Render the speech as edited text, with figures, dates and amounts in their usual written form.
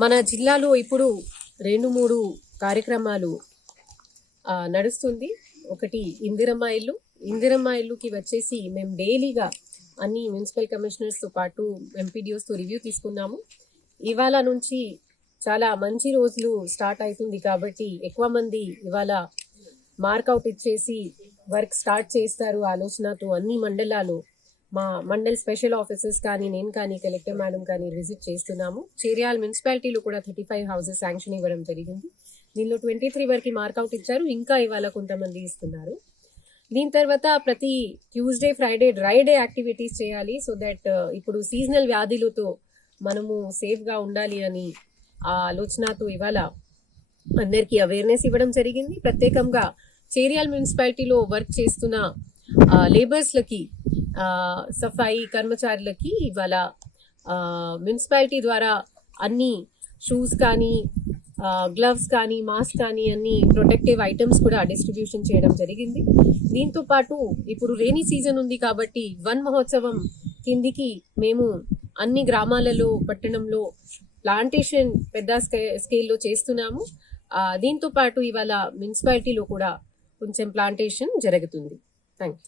మన జిల్లాలో ఇప్పుడు 2-3 కార్యక్రమాలు నడుస్తుంది. ఒకటి ఇందిరమ్మ ఇల్లు. ఇందిరమ్మ ఇల్లుకి వచ్చేసి మేము డైలీగా అన్ని మున్సిపల్ కమిషనర్స్తో పాటు ఎంపీడీఓస్తో రివ్యూ తీసుకున్నాము. ఇవాళ నుంచి చాలా మంచి రోజులు స్టార్ట్ అవుతుంది కాబట్టి ఎక్కువ మంది ఇవాళ మార్కౌట్ ఇచ్చేసి వర్క్ స్టార్ట్ చేస్తారు ఆలోచనతో అన్ని మండలాలు మా మండల్ స్పెషల్ ఆఫీసర్స్ కానీ నేను కానీ కలెక్టర్ మేడం కానీ విజిట్ చేస్తున్నాము. చేర్యాల మున్సిపాలిటీలో కూడా 35 హౌసెస్ శాంక్షన్ ఇవ్వడం జరిగింది. దీనిలో 23 వరకు మార్కౌట్ ఇచ్చారు. ఇంకా ఇవాళ కొంతమంది ఇస్తున్నారు. దీని తర్వాత ప్రతి Tuesday Friday dry day activities చేయాలి. సో దట్ ఇప్పుడు సీజనల్ వ్యాధులతో మనము సేఫ్గా ఉండాలి అని ఆ ఆలోచనతో ఇవాళ అందరికీ అవేర్నెస్ ఇవ్వడం జరిగింది. ప్రత్యేకంగా చేర్యాల మున్సిపాలిటీలో వర్క్ చేస్తున్న లేబర్స్లకి సఫాయి కర్మచారులకి ఇవాళ మున్సిపాలిటీ ద్వారా అన్ని షూస్ కానీ గ్లవ్స్ కానీ మాస్క్ కానీ అన్ని ప్రొటెక్టివ్ ఐటమ్స్ కూడా డిస్ట్రిబ్యూషన్ చేయడం జరిగింది. దీంతో పాటు ఇప్పుడు రైనీ సీజన్ ఉంది కాబట్టి వన్ మహోత్సవం కిందికి మేము అన్ని గ్రామాలలో పట్టణంలో ప్లాంటేషన్ పెద్ద స్కేల్లో చేస్తున్నాము. దీంతో పాటు ఇవాళ మున్సిపాలిటీలో కూడా కొంచెం ప్లాంటేషన్ జరుగుతుంది. Thank you.